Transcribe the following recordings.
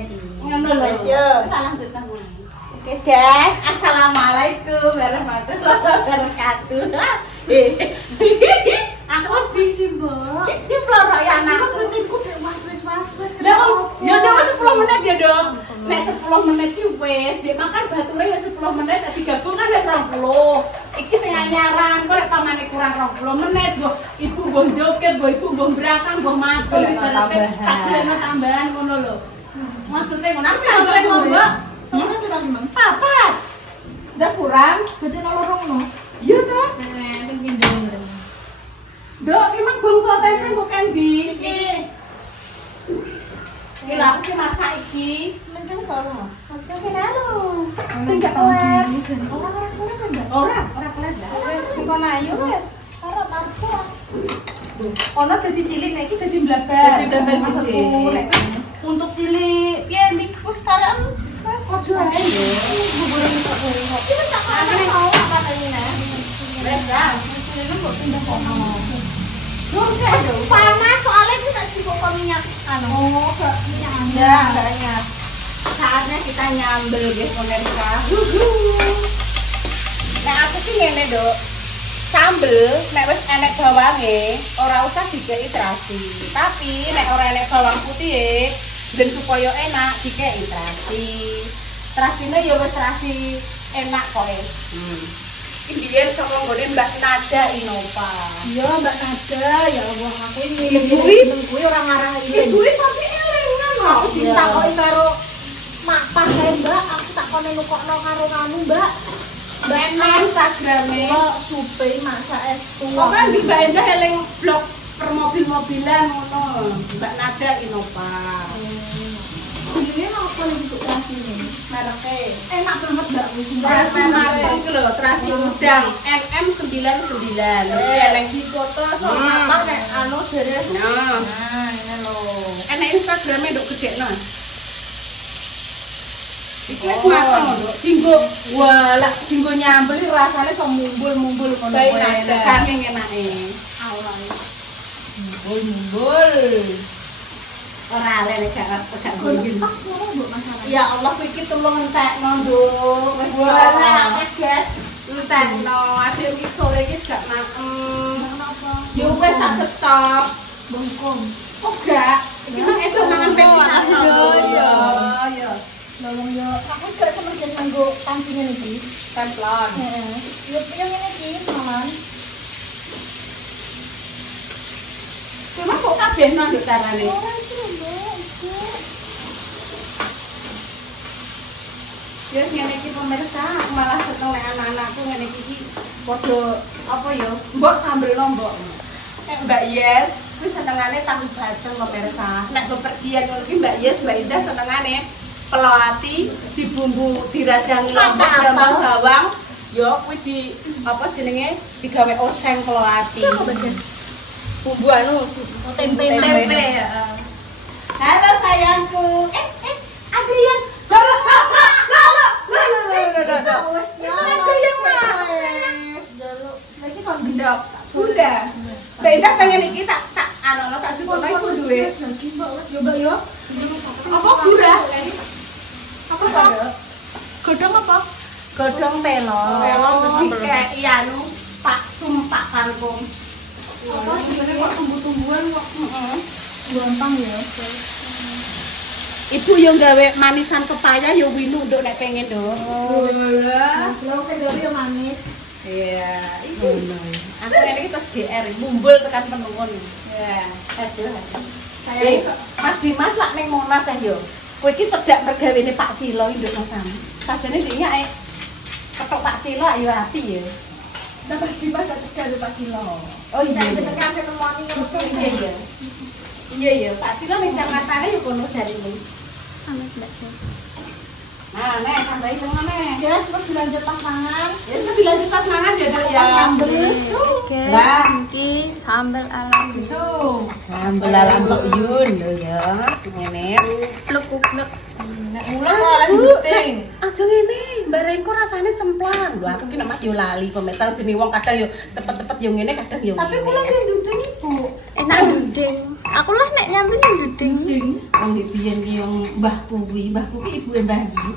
iki. Ngono lho. Wes yo. Kita lanjut sama. Oke, guys. Assalamualaikum warahmatullahi wabarakatuh. Aku wis disimbok. Iki floro ya anak. Batinku dek wis. Lah, ya dong 10 menit ya dong. Nek 10 menit ki wis, dek makan bature ya 10 menit digabung kan ya 20. Iki sing anyaran, kok nek pamane kurang 20 menit, mbok ibu mbok joget, mbok ibu mbok brangkang, mbok matur ibaratnya tak kena tambahan ngono lho. Maksudnya ngono aku sampe ngomong. Temen kita gimana? Papat. Udah kurang? Dadi lorong no. Iya toh? Nek pindah. Dok, memang bangsa tempe bukan di iki. Iki lah aku masak iki. Mending kalau. Ojo kene lho. Enggak kelar. Orang enggak. Ora kelas dah. Bukan ayu wes. Karo tampo. Ono dadi cilik nek iki dadi blabar. Dadi blabar Maksudku nek untuk cilik piye miku sekarang ojo ae lho. bubur minta goreng kok. Kita tak mau katanya nah. Wes dah. Ini kok pindah kono. Aduh. Panas soalnya kita cukup minyak Oh, minyak Ya. banyak. saatnya kita nyambel guys pemirsa. Nah aku sih ngene dok, sambel nek wis enek bawange ora usah dikei terasi, tapi nek ora enek bawang putih dan supaya enak dikei terasi. Terasine ya wis terasi enak kok. Iki biyen saka nggone Mbak Nada Innova. Iya Mbak Nada, ya Allah aku ini Kuwi ora ngarah Ibu tapi elengan loh. Aku ditakoki karo mak pas Mbak, aku tak kono nukokno karo kamu Mbak. Mbak Endah Instagrame. Kok supe masak es tuang. Kok kan di Mbak Endah eling blog permobil-mobilan ngono. Mbak Nada Innova. Ini apa lagi untuk terasi ini? Mereknya Enak banget Mbak. terasi mateng iki lho, terasi udang NM99. Iki enek Di foto sama mak nek anu dari Nah, Nah, ini loh. enek Instagrame nduk gedekno. Iki wis Oh. mateng lho, dinggo. Walah, dinggo nyambel rasane iso mumbul-mumbul ngono Baik kuwi. nada. Saking enake. Mumbul. Ora lene gak gurih. Kontak loro Mbak masalah. Ya Allah, kowe iki tulung entekno, Nduk. Wis Wala akeh guys. entekno, adem iki sore iki gak maem. Kenapa? Yo wis tak stop. Bengkong. Oh gak, iki mah esuk mangan pepisan Yo, yo. yo. Lolong yo. Aku gak kemerjan nganggo pancingen iki. Templon. Heeh. Yo yang ini iki maman. Cuma kok kabeh nang nduk carane. Ora iki lho Mbak, iku. Ya ngene iki pemirsa, aku malah seneng nek anak-anakku ngene iki padha apa ya? Mbok sambelno mbok. Mbak Yes, kuwi senengane tahu bacem pemirsa. Nek bepergian ngono iki Mbak Yes, Mbak Indah senengane pelawati dibumbu diradangi lombok sambal bawang. Yo kuwi di apa jenenge digawe oseng pelawati. Bumbu anu tempe. Heeh. Halo sayangku. Adrian. Wes ya. Ada yang Jaluk. lagi kok gendok. Bunda. Mbak Indah pengen iki tak anu tak cukup iku duwe. Lagi Mbak, wes coba yo. Apa gurah? Apa kok? Godhong apa? Godhong telo. Telo, Iki anu Pak Sumpak Kangkung. Apa sebenarnya kok tumbuh-tumbuhan kok gampang ya. Ibu yo gawe manisan pepaya yo winu nduk nek pengen nduk. Lah, lho sing gawe yo manis. Iya, ngono. Aku ngene iki terus GR mumbul tekan penungun. Ya, aduh. Saya Mas Dimas lak ning Monas yo. Kowe iki cedak mergawene Pak Silo nduk nang sana. Sajane dheknya ae ketok Pak Silo ayo api ya. Nah, pas Dimas gak kerja Pak Silo. Oh iya. Nek tekan setemoni ngerti Iya iya. Iya iya, Pak Silo ning Jakarta yo kono jarine. Nah, nek tambahin tengah nek. Ya, terus dilanjut pas mangan. Ya itu dilanjut pas mangan ya Dok ya. Sambel. Guys, iki sambal ala Sambel ala Mbok Yun lho ya. Ngene. plek-plek. Nek mulai oleh penting. Aja ngene, Mbak Rengko rasane cemplang. Lho aku ki nek Mas yo lali pemirsa jenenge wong kadang yo cepet-cepet yo ngene kadang yo. Tapi kula ki ndudung Ibu. Enak duding. Aku lah nek nyampe ndeding. Wong biyen ki yang mbahku ki ibuke mbah iki.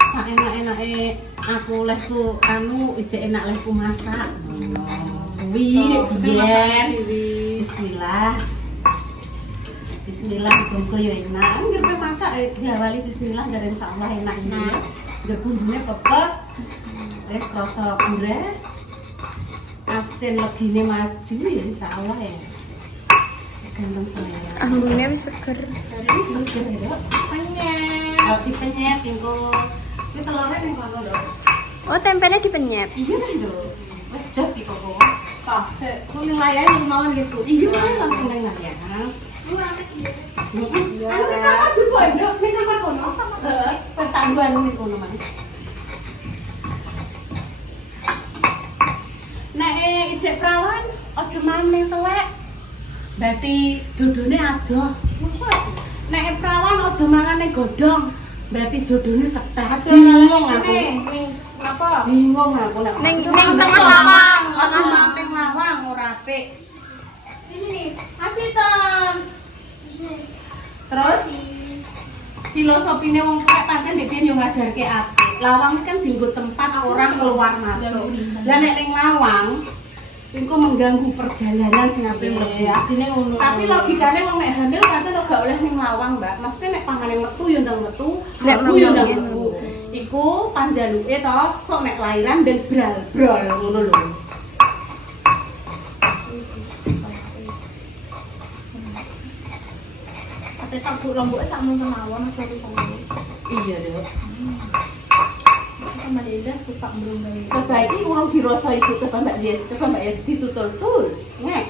Sak enak-enake aku lehku anu ijek enak lehku masak. Kuwi biyen. Bismillah. Bismillah muga yo enak. Ngerti masak diawali bismillah dari insyaallah enak iki. Udah bumbune pepet. Wis rasa gurih. Asin legine maju ya insyaallah ya. Ganteng saya. Ambune wis seger. Seger ya. Penyet. Oh, dipenyet engko. Iki telurnya ning kono lho. Oh, tempenya dipenyet. Iya kan lho. Wis jos iki kok. Stop. Kok ning layani mawon gitu. Iya langsung ning layan. Lu anak iki. Iya. Anu kamar juga nduk, ning kamar kono. Heeh, pertambahan ning kono Mas. Nek ijek prawan aja maming cewek. Berarti jodone adoh. Nek prawan aja mangan ning godhong. Berarti jodone cetek. Bingung aku. Kenapa? Bingung aku nek. Ning tengah lawang, aja maming lawang ora apik. Ini asiton. Terus filosofine wong tuwek pancen dhewe yo ngajarke apik. Lawang kan dienggo tempat orang keluar masuk. Lah nek ning lawang engko mengganggu perjalanan sing ape mlebu. Asine ngono. Tapi logikane wong nek hamil pancen gak oleh ning lawang, Mbak. Maksudnya nek pangane metu yo ndang metu, Nek mlebu yo ndang mlebu. mlebu. Iku panjaluke to, sok nek lahiran ben brol ngono lho. Ate tak bu lombok sak mung kemawon aku ngono. Iya, Dok. Sama Linda suka berumbai. Coba iki urung dirasa ibu, coba Mbak Yes ditutul-tul. Ngek.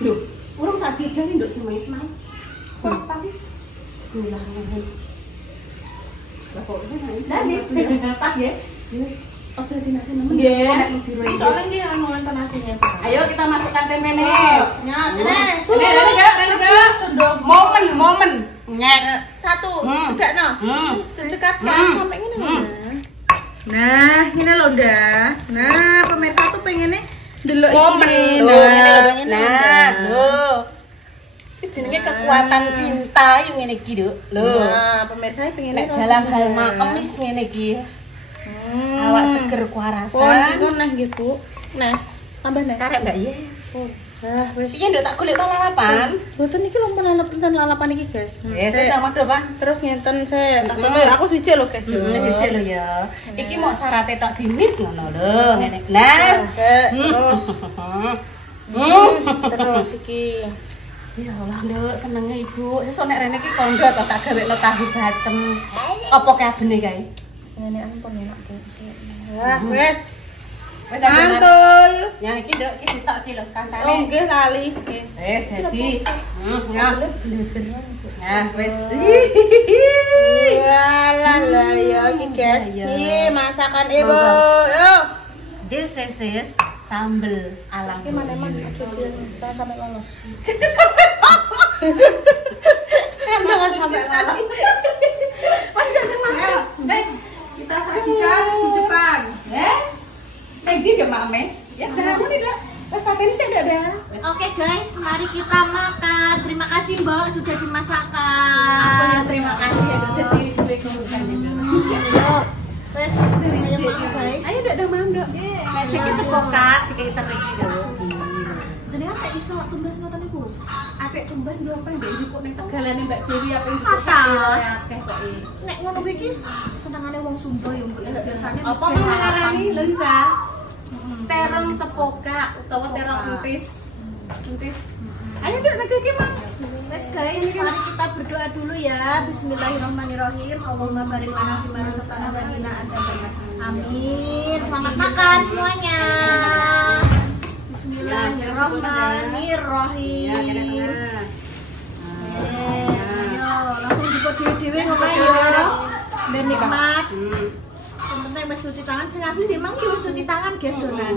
Lho, urung tak jejali nduk semuanya, Mas. Apa sih? Bismillahirrahmanirrahim. Lah kok ini pas ya? Ojo sini-sini nemen. Nggih. Soalnya dia anu enten asine. Ayo kita masukkan temene. Nyat, Nes. Momen. Ngek. Satu, Hmm. cekakno. Secekatkan sampai ngene lho. Nah, ini loh dah. Nah, pemirsa tuh pengennya delok Momen. iki. Nah, lho. Iki jenenge kekuatan cinta yang ngene iki, Duk. Lho. Nah, pemirsa pengennya Nek dalam hal makem wis ngene iki. Awak seger kuarasan. Pun iku nah gitu. Nah, tambah nah. Karek Mbak Yes. Nah, wis. Piye nduk tak golek lalapan? Boten iki lho lalapan iki, guys. Wis sama do, Pak. Terus ngenten saya. Aku switch lho, guys. Dicek lho ya. Iki mau syaratnya tok dimit ngono lho, ngene. Nah, Terus terus iki. ya Allah, Nduk, senenge Ibu. Sesuk nek rene iki kondo to tak gawekno tahu bacem. Apa kabene kae? Ngene ampun enak. Wah, wis. Wis Mantul. Ya iki Nduk, iki ditok iki lho Oh, kancane. nggih lali. Nggih. Wis dadi. Ya. Nah, wis. Walah lah ya iki guys. Iya. Nih masakan Ibu. Monggo. Yo. This is sambel alam. Iki mana man jangan sampai lolos. Jangan sampai lolos. Mas jangan makan. Wes, Kita sajikan di depan. Lagi dia mame. Ya sekarang ini dah. Wes pakai ini saya ada. Oke guys, mari kita makan. Terima kasih Mbak sudah Aku dimasakkan. yang terima kasih ya jadi gue kemudian itu. Wes, ayo makan guys. Ayo dak dak mam dok. Mesek kecepokat dikai teri dok. Jenengan tak iso tumbas ngoten niku. Apik tumbas yo apa ndek cukup ning tegalane Mbak Dewi apa yang Apa? akeh kok iki. Nek ngono kuwi iki senengane wong Sunda ya Mbak. Biasane Apa ngarani lenca? Terong cepoka utawa terong entis. Entis. Ayo dok nek iki Mang. Wes guys, mari kita berdoa dulu ya. Bismillahirrahmanirrahim. Allahumma barik lana fima razaqtana wa qina adzabannar. Amin. Selamat makan semuanya. Bismillahirrahmanirrahim. Ayo, langsung jupuk dhewe-dhewe ngono ya. Ben nikmat. Yang penting wis cuci tangan, sing asli memang ki wis cuci tangan guys donan.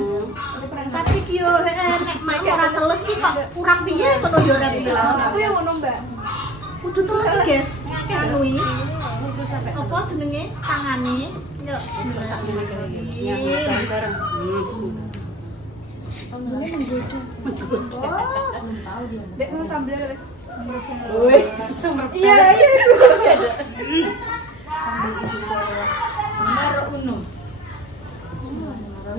Tapi ki yo nek mak ora teles ki kok kurang piye ngono yo ora piye. Aku yang ngono, Mbak. Kudu teles guys. Anu iki. Apa jenenge tangane? Yo bismillahirrahmanirrahim. Sambelnya menggoda. Dek mau sambelnya wes. Wih, sambel. Iya. Baru uno.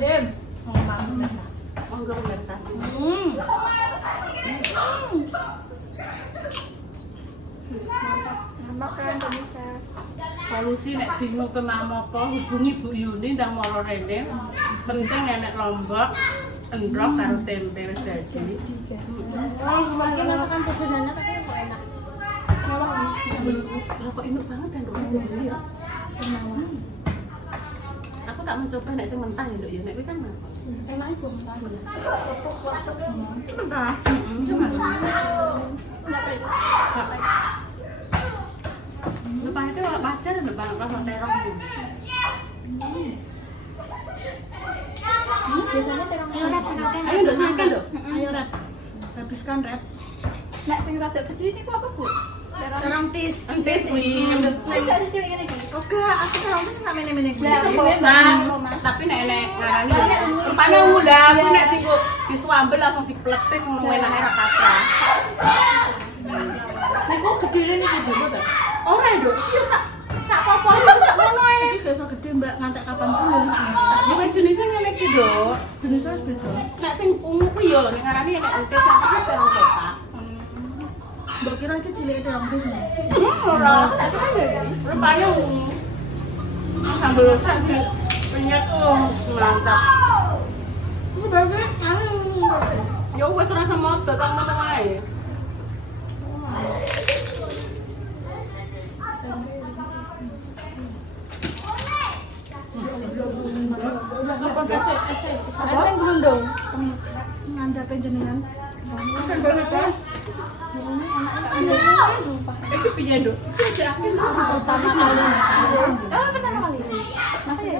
Lim, ngomong konversasi. Monggo konversasi. Makan bisa. Solusi nek bingung kenapa apa hubungi Bu Yuni ndang moro rene. Penting nenek lombok, endrok karo tempe wis dadi. Semakin masakan sederhana tapi kok enak. Kok enak banget kan Dok ya. Aku tak mencoba nek sing mentah ya Dok ya. Nek kuwi kan Enak ibu. Entah. Lepas itu wajar Dok banget rasa terong. Biasanya terong. Ayo Rep, silakan. Ayo Dok silakan Dok. Ayo Rep. Habiskan Rep. Nek sing rada gede ini kok apa, Bu? Terong tis. Entis kuwi. Sing gak cilik ngene iki. Oke, aku terong tis enggak mene-mene kuwi. Tapi nek ngarani rupane ulah, aku nek dienggo disuambel langsung dipletis ngono enake ra kaprah. Niku gedene niku Dok, ta? Ora Dok, iki sak popone sak ngono ae. Iki gak iso gede Mbak, ngantek kapan pun. Ya wis jenisnya ngene iki Dok. Jenisnya wis beda. Nek sing ungu kuwi yo ning ngarani nek entis tapi terong kotak. Mbak kira iki cilik terong tis. Ora. Rupane ungu. Sambel sak di penyet mantap. Iki bagus. Ya wis rasa modot tak ngono ae. Sing glundung. Ngandhape jenengan. Sambel apa? Iki piye, Dok? Pertama kali. Masih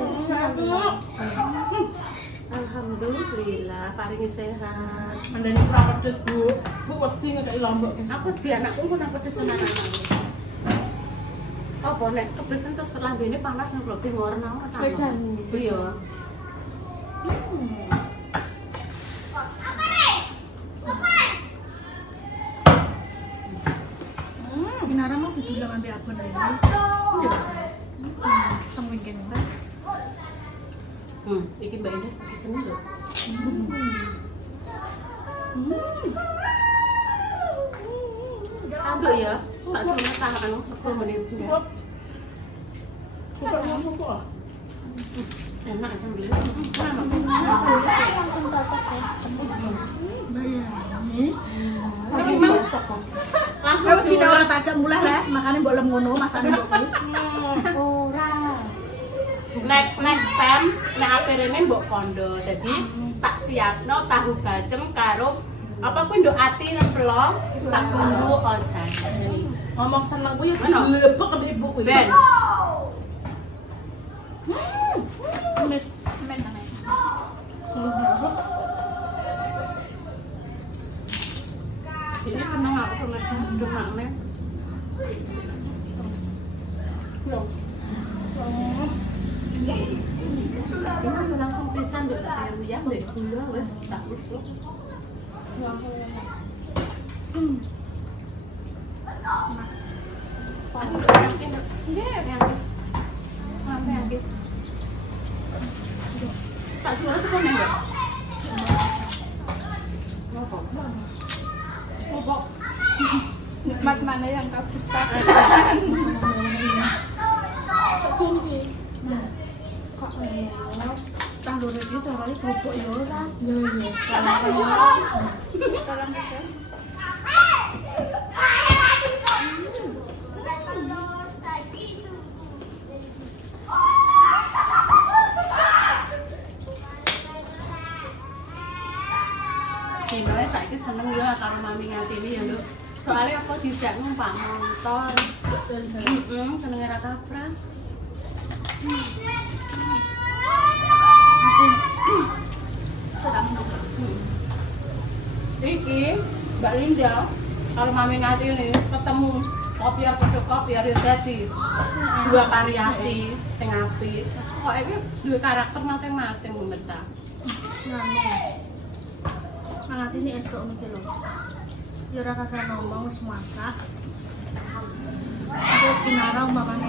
Alhamdulillah, paringi sehat. Mandani ora pedes, Bu. Bu wedi ngekeki lombok. Aku di anakku pun aku pedesan anak. Apa nek kepesen terus lambene panas nang lebih warna sama. Iya. Kinara mau didulang ambek abon rene. Iya. Temuin kene, Mbak. Iki Mbak Ines pesen lho. Aduh ya, tak cuma salah anu sekol ngene. Enak sambil. langsung cocok guys. Bayani. Iki mau Langsung tidak orang tajam mulai lah, makanya mbok lem ngono masane mbok kuwi. Ora. next time nek akhirnya mbok kondo. Jadi tak siapno tahu bacem karo apa kuwi nduk ati nemplo tak bumbu osan. Ngomong seneng kuwi dilebok ke ibu kuwi. Ben. Men. Ini seneng aku pemirsa doangnya. Ini langsung pisan deh tak kayak buyang deh gula wes tak tutup. Tak suara sekolah enggak? Nikmat mana yang kau dustakan? Tah lho iki carane bobok ya ora. Tolong ya. Gimana saiki seneng ya karo mami ngatini ya lho. Soalnya aku dijak numpak motor. Senenge ra kaprah. Iki Mbak Linda kalau mami ngatini ketemu kopiar fotokopiar ya dadi dua variasi sing apik. Kok iki duwe karakter masing-masing pemirsa. Mangat ini esok mungkin lho. Ya ora kakak ngomong wis masak. Aku kinara umpamane.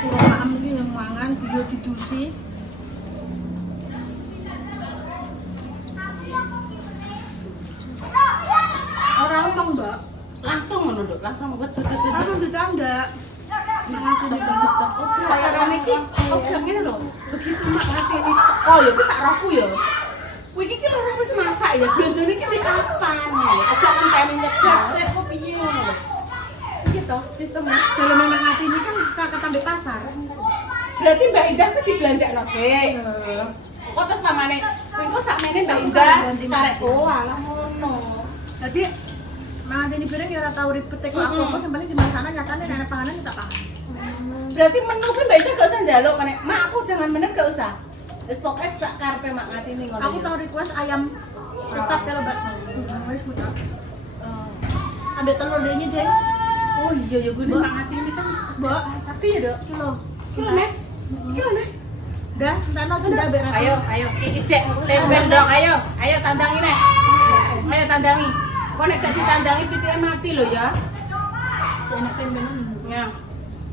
Kurang maam iki yang mangan dia didusi. Ora ngomong, Mbak. Langsung menunduk, langsung betul. Langsung dicanda. Langsung dicanda. Karena iki ojo ngene lho. Begitu mak hati ini. Oh ya wis sak rohku ya. Kuwi iki lho wis masak ya. Blanjane iki nek kapan ya. Ojo ngenteni nyedak sik kok piye ngono lho. Iki to sistemnya. Kalau memang hati ini kan caket ambil pasar. Berarti Mbak Indah ku dibelanjakno sik. Kok terus pamane kuwi kok sakmene Mbak Indah karek alah ngono. Jadi mangan ini piring ya ora tau ribet kok apa-apa sing penting dimasakna nyatane nek panganan kita paham. Berarti menu kuwi Mbak Indah gak usah njaluk meneh. Mak aku jangan meneh gak usah. Wis pokoke sak karepe mak ngatini ngono. Aku tau request ayam kecap kalau Mbak. Wis kucap. Ambil telur deh ini, Deng. Oh iya ya gue mak ngatini kan Mbak, sakti ya, Dok. kilo. Kilo nih. Kilo nih. Udah, entar mau udah beres. Ayo, iki cek tempe dong, ayo tandangi nek. Ayo tandangi. Kok nek gak ditandangi pitike mati lho ya. Enak tempe. Ya.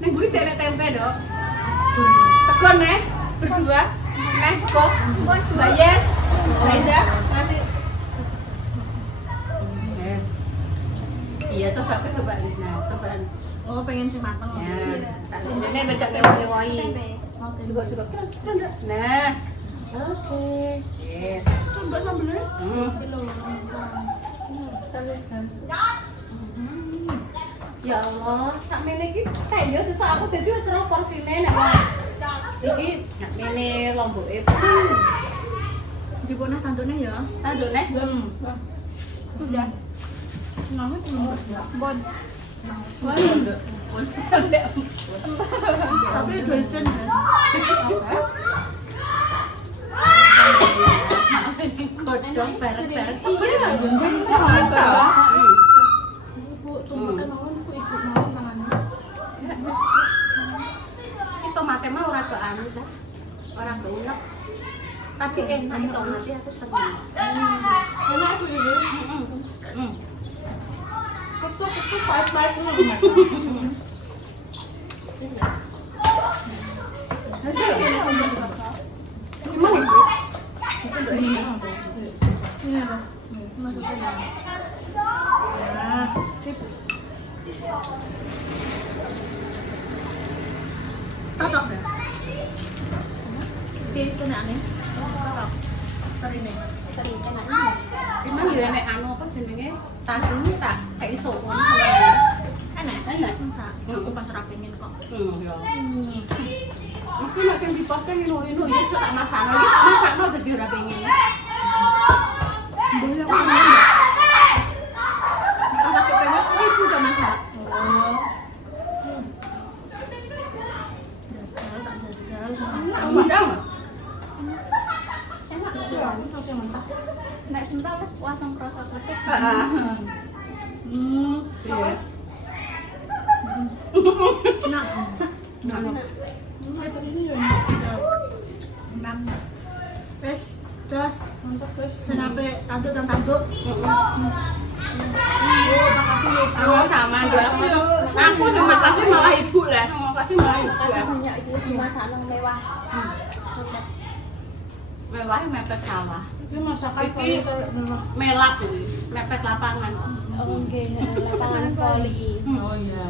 Ning gue cek nek tempe, Dok. Segon nih, berdua. Nek sego. Mbak Yes. Mbak Indah, ngasih. Yes. Iya, coba. Nah, coba. Oh, pengen sih mateng. Ya. Ini berdak ngewangi. Coba. Nah. Oke. Yes. Mbak ngambilnya. Ya Allah, sakmene iki kayak ya sesuk aku dadi wis ora porsine nek Iki ngene lomboke. Jebona tanduknya ya. Tandukne. Udah. Nangis belum? bon. Tapi dosen kan. Godhong bareng-bareng. Iya, Bu, tumpukan mawon ku ibu mau tangannya. Iki tomate mah ora ke anu, Cak. Ora ke unek. Tapi enak tomate aku seneng. Enak aku ini. Kutu pahit-pahit dulu. Gimana itu? Ini apa? Masuknya. Ya, sip. Cocok deh. Oke, kena nih. Cocok. Teri nih. Teri enak. Emang ya nek anu apa jenenge? Tahu tak kayak iso. Enak. Masa? Aku pas ora pengen kok. Ya. Mesti nek sing diposting inu-inu ya iso tak masakno. Iki tak masakno dadi ora pengen. Boleh aku pengen. Pas aku pengen, aku ibu gak masak. Jajal, tak jajal. Udang. Enak ya, harus yang mentah. Nek sental langsung kerasa kretek. Heeh. Iya. Enak. Enam. Wes, terus untuk sampai tanduk dan tanduk. Aku sama aku sama kasih malah ibu lah. Sama kasih malah ibu. Makasih banyak itu dimasakno mewah. Mewah mepet sawah. Iki masakan iki melak iki, mepet lapangan. Oh nggih, lapangan voli. Oh iya.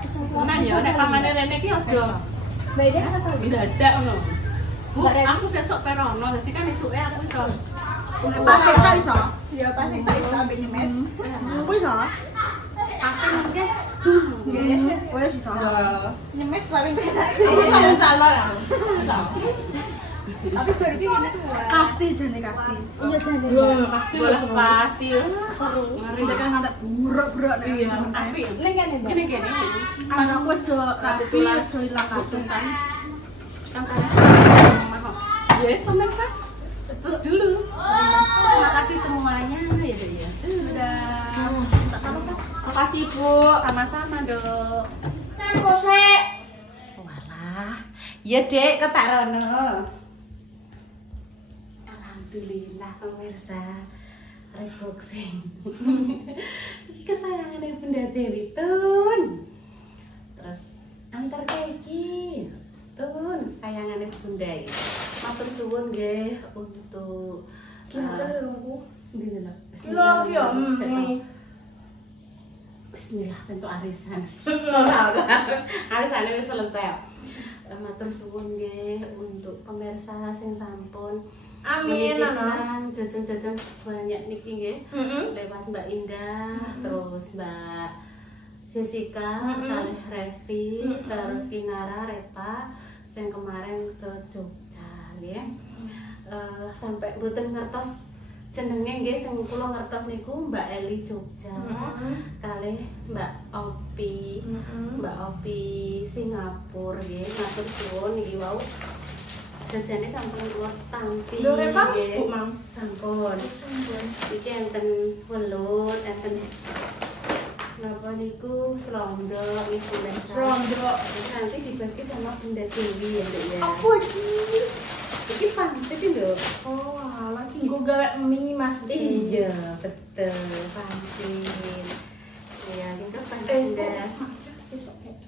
Kesenangan ya nek pamane rene iki aja Beda satu. dadak ngono. Bu, aku sesuk perono, dadi kan esuke aku iso. Pasir tak iso. Ya pasti tak iso ambek nyemes. Aku iso. Pasir mungkin. Nggih, wes iso. Nyemes paling enak. Aku sama salah. Tapi berarti ini tuh Kasti jane kasti. iya jane. Boleh pasti. Seru. Ngeri Mereka ngantek buruk-buruk nek. Iya, tapi Ning kene, Mbak. gini. Pas aku wis do rapi, wis do ilang kasti. Putusan. Kan saya. Yes, pemirsa. Terus dulu. Terima kasih semuanya. Ya, ya. Sudah. Makasih, Bu. Sama-sama, Dok. Walah. Ya, Dek, ketarono. Alhamdulillah. Alhamdulillah pemirsa, reboxing. Iki kesayangannya Bunda Dewi Tun. Terus antar keki Tun, sayangannya Bunda ini. Matur suwun nggih untuk Bismillah bentuk arisan. Arisannya wis selesai. Matur suwun nggih untuk pemirsa sing sampun Amin menitipkan jajan-jajan banyak niki nggih. Lewat Mbak Indah, terus Mbak Jessica, kalih Revi, terus Kinara, Repa sing kemarin ke Jogja nggih. Sampai mboten ngertos jenenge nggih sing kula ngertos niku Mbak Eli Jogja, kalih Mbak Opi, Mbak Opi Singapura nggih. Matur suwun niki wau jajane sampun kula tampi nggih. Sampun. Iki enten welut, enten napa niku slondok nggih pemirsa. Slondok. Nanti dibagi sama Bunda Dewi ya, Nduk ya. Apa iki? Iki pangsit lho. Oh, lagi nggo gawe mie Mas. Iya, betul, pangsit. Iya, kita pangsit.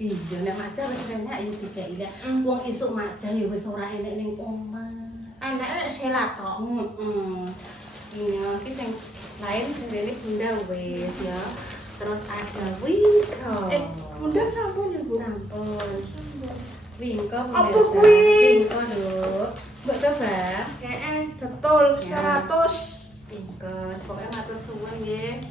Iya, nek maca wis enak ya diceki lek wong isuk maca ya wis ora enek ning omah. Anake selat tok. Iya, iki sing lain sing rene Bunda wis ya. Terus ada wingko. Bunda sampun ya, Bu? Sampun. Wingko. Apa kuwi? Wingko lho. Mbok coba. Betul 100. Wingko, pokoknya matur suwun nggih.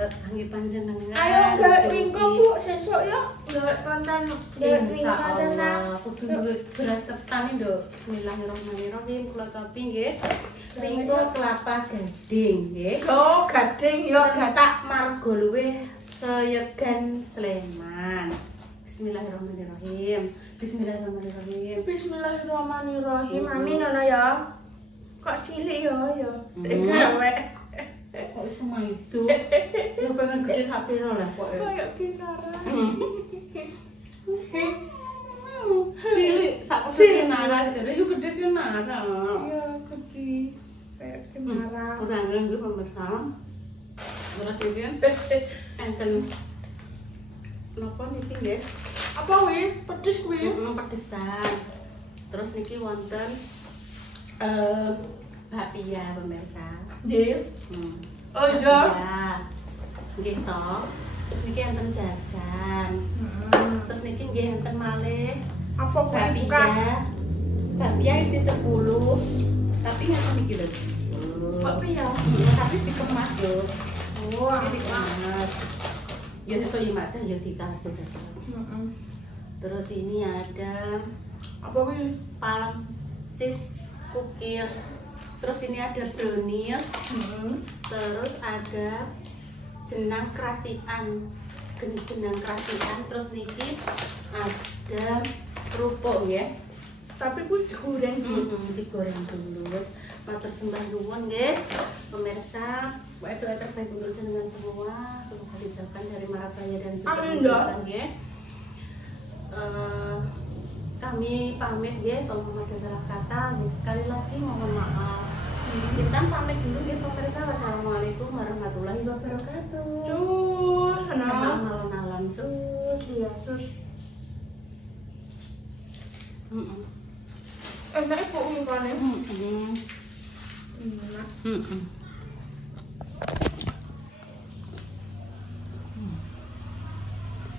Anggi panjenengan. Ayo gawe wingko, Bu, sesuk yuk. Gawe konten Insya Allah, kudu duwe beras ketan lho. Bismillahirrahmanirrahim. Kula copi nggih. Wingko kelapa gading nggih. Oh, gading yo Tak margo luwih Seyegan Sleman. Bismillahirrahmanirrahim. Bismillahirrahmanirrahim. Bismillahirrahmanirrahim. Amin ana ya. Kok cilik ya. Gawe. Kok iso itu? Ya pengen gede sapiro lah kok. Kayak Kinara. Cilik sak Kinara jare yo gede Kinara. Iya, gede. Kayak Kinara. Ora nggih pemirsa. Ora kepian. Enten napa niki nggih? Apa kuwi? Pedes kuwi? Pedesan. Terus niki wonten bakpia pemirsa. Nggih. Oh iya. Bakpia. Nggih to. Terus niki enten jajan. Terus niki nggih enten malih Apa kuwi? bakpia. Bakpia isi 10. Tapi ngaten iki lho. Bakpia. Tapi dikemas lho. Wah, dikemas. Ya sesuai macam ya dikasih saja. Terus ini ada apa kuwi? palem cheese cookies. Terus ini ada brownies. Terus ada jenang krasian. Jenang krasian. Terus niki ada kerupuk ya. Tapi kuwi digoreng dulu. Digoreng dulu. Wis matur sembah nuwun nggih pemirsa. Doa terbaik untuk jenengan semua. Semoga dijauhkan dari mara bahaya dan juga musibah nggih. Kami pamit nggih, semoga ada salah kata. Sekali lagi mohon maaf. Kita pamit dulu nggih pemirsa. Wassalamualaikum warahmatullahi wabarakatuh. Cus, ana alon-alon cus. Iya, cus. Enak kok mukane.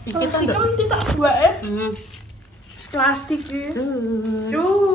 Iki tak buat plastik iki. Cus. Cus.